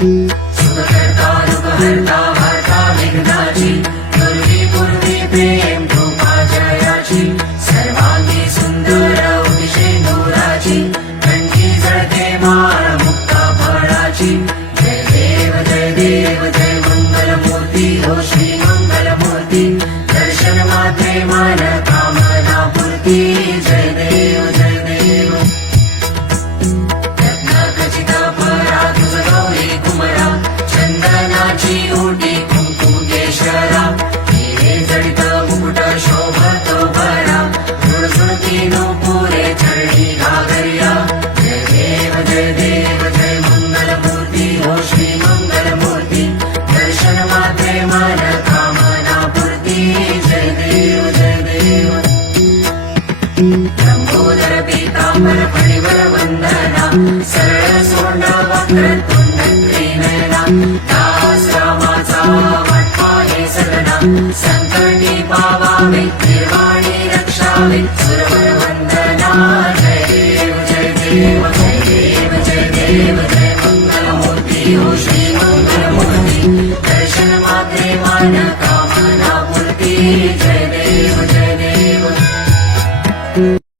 सुखकर्ता दुःखहर्ता वार्ता विघ्नाची पूर्वी पूर्वी प्रेम कृपा जयाची सर्वांगी सुंदर उदिशेंदुराची कंठी जळते माळ मुक्ता फळाची जय देव जय मंगलमूर्ती हो श्री मंगलमूर्ती दर्शन मात्रे मन कामना पूर्ती जय देव रत्नखचित परा तुझ गौरी कुमरा चंदनाची ओटी कुंकुम केशरा हिरे जडित मुकुट शोभतो बरा झुळझुळती नूपुरे चरणी घागरिया जय देव जय मंगलमूर्ती हो श्री मंगलमूर्ती दर्शन मात्रे मन कामना पूर्ती जय देव लंबोदर पीतांबर फणिवर वंदना सरळ सोंड वक्रतुंड त्रिनयना दास रामाचा वाटपाहे सदना संकटी पावावे निर्वाणी रक्षावे सुरवर वंदना जय देव जय मंगलमूर्ती हो श्री मंगलमूर्ती दर्शन मात्रे मन कामना पूर्ती